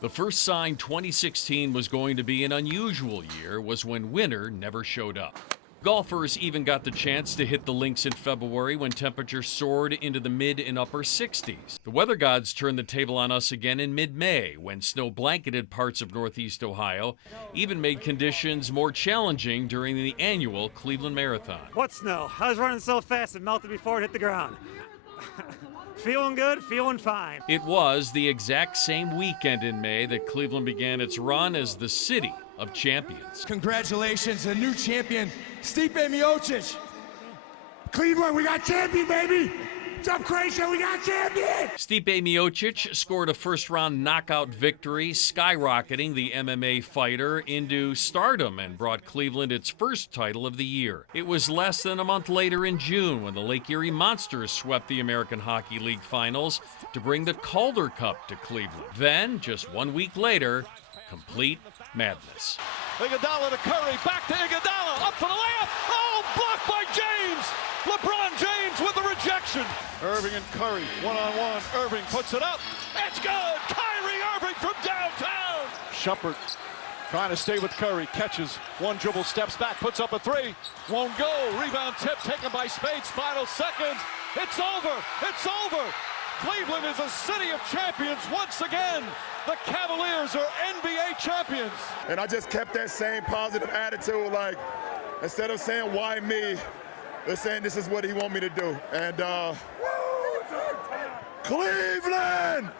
The first sign 2016 was going to be an unusual year was when winter never showed up. Golfers even got the chance to hit the links in February when temperatures soared into the mid and upper 60s. The weather gods turned the table on us again in mid-May when snow blanketed parts of northeast Ohio, even made conditions more challenging during the annual Cleveland Marathon. What snow? I was running so fast it melted before it hit the ground. Feeling good, feeling fine. It was the exact same weekend in May that Cleveland began its run as the city of champions. Congratulations, a new champion, Stipe Miocic. Cleveland, we got champion, baby! Jump Croatia, we got champion! Stipe Miocic scored a first-round knockout victory, skyrocketing the MMA fighter into stardom and brought Cleveland its first title of the year. It was less than a month later in June when the Lake Erie Monsters swept the American Hockey League Finals to bring the Calder Cup to Cleveland. Then, just 1 week later, complete madness. Iguodala to Curry, back to Iguodala, up for the layup. Oh, blocked by James. LeBron James with the rejection. Irving and Curry, one-on-one. Irving puts it up. It's good. Kyrie Irving from downtown. Shumpert trying to stay with Curry. Catches one dribble, steps back, puts up a three. Won't go. Rebound tip taken by Spades. Final seconds. It's over. It's over. Cleveland is a city of champions once again. The Cavaliers are NBA champions. And I just kept that same positive attitude, like, instead of saying, why me, they're saying this is what he want me to do. And Cleveland,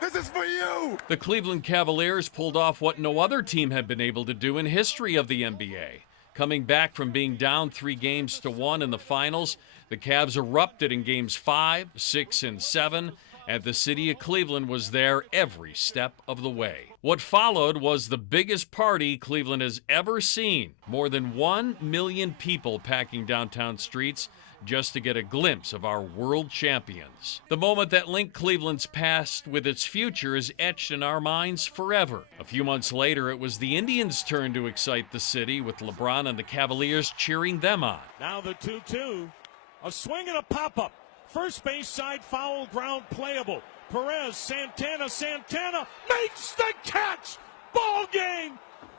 this is for you. The Cleveland Cavaliers pulled off what no other team had been able to do in history of the NBA. Coming back from being down 3-1 in the finals, the Cavs erupted in games 5, 6, and 7, and the city of Cleveland was there every step of the way. What followed was the biggest party Cleveland has ever seen. More than 1 million people packing downtown streets just to get a glimpse of our world champions. The moment that linked Cleveland's past with its future is etched in our minds forever. A few months later, it was the Indians' turn to excite the city, with LeBron and the Cavaliers cheering them on. Now the 2-2. A swing and a pop-up. First base side foul, ground playable. Perez, Santana makes the catch. Ball game.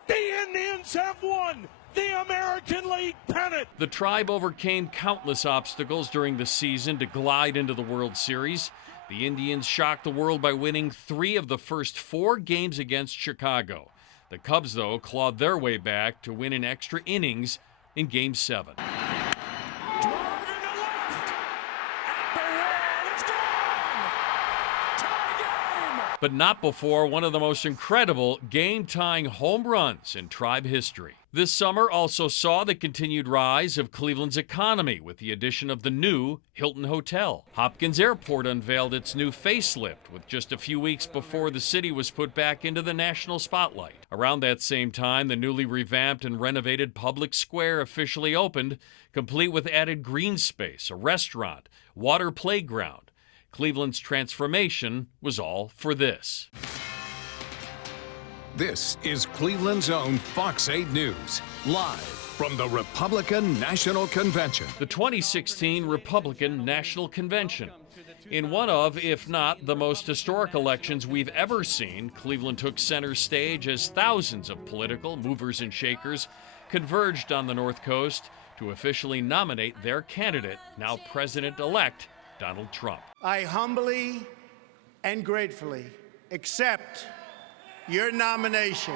The Indians have won the American League pennant. The Tribe overcame countless obstacles during the season to glide into the World Series. The Indians shocked the world by winning 3 of the first 4 games against Chicago. The Cubs, though, clawed their way back to win in extra innings in Game 7. But not before one of the most incredible game-tying home runs in Tribe history. This summer also saw the continued rise of Cleveland's economy with the addition of the new Hilton Hotel. Hopkins Airport unveiled its new facelift with just a few weeks before the city was put back into the national spotlight. Around that same time, the newly revamped and renovated Public Square officially opened, complete with added green space, a restaurant, water playground. Cleveland's transformation was all for this. This is Cleveland's own Fox 8 News, live from the Republican National Convention. The 2016 Republican National Convention. In one of, if not the most historic elections we've ever seen, Cleveland took center stage as thousands of political movers and shakers converged on the North Coast to officially nominate their candidate, now President-elect Donald Trump. I humbly and gratefully accept your nomination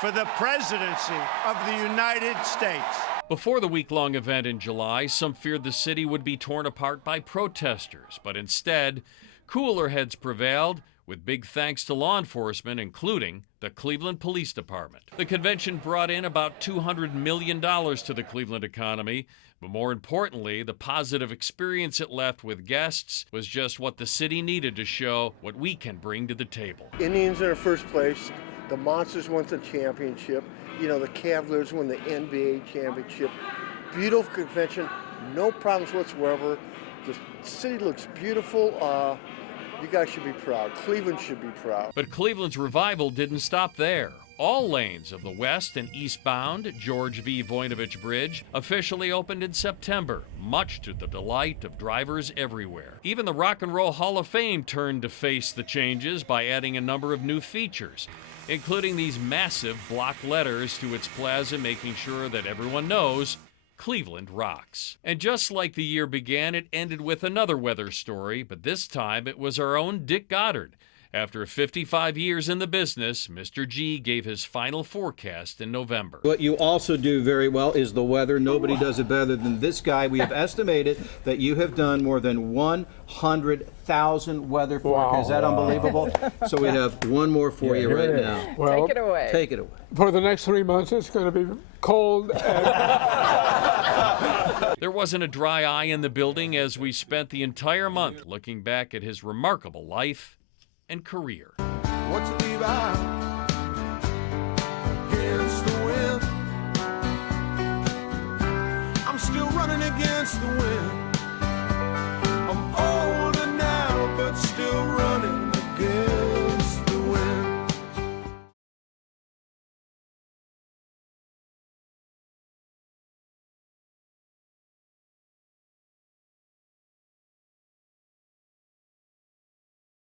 for the presidency of the United States. Before the week-long event in July, some feared the city would be torn apart by protesters, but instead, cooler heads prevailed, with big thanks to law enforcement, including the Cleveland Police Department. The convention brought in about $200 million to the Cleveland economy, but more importantly, the positive experience it left with guests was just what the city needed to show what we can bring to the table. Indians are in first place. The Monsters won the championship. You know, the Cavaliers won the NBA championship. Beautiful convention, no problems whatsoever. The city looks beautiful. You guys should be proud. Cleveland should be proud. But Cleveland's revival didn't stop there. All lanes of the west and eastbound George V. Voinovich Bridge officially opened in September, much to the delight of drivers everywhere. Even the Rock and Roll Hall of Fame turned to face the changes by adding a number of new features, including these massive block letters to its plaza, making sure that everyone knows Cleveland rocks. And just like the year began, it ended with another weather story, but this time it was our own Dick Goddard. After 55 years in the business, Mr. G gave his final forecast in November. What you also do very well is the weather. Nobody does it better than this guy. We have estimated that you have done more than 100,000 weather forecasts. Wow. Is that unbelievable? So we have one more for you right now. Well, take it away. Take it away. For the next 3 months, it's going to be cold. There wasn't a dry eye in the building as we spent the entire month looking back at his remarkable life and career. What's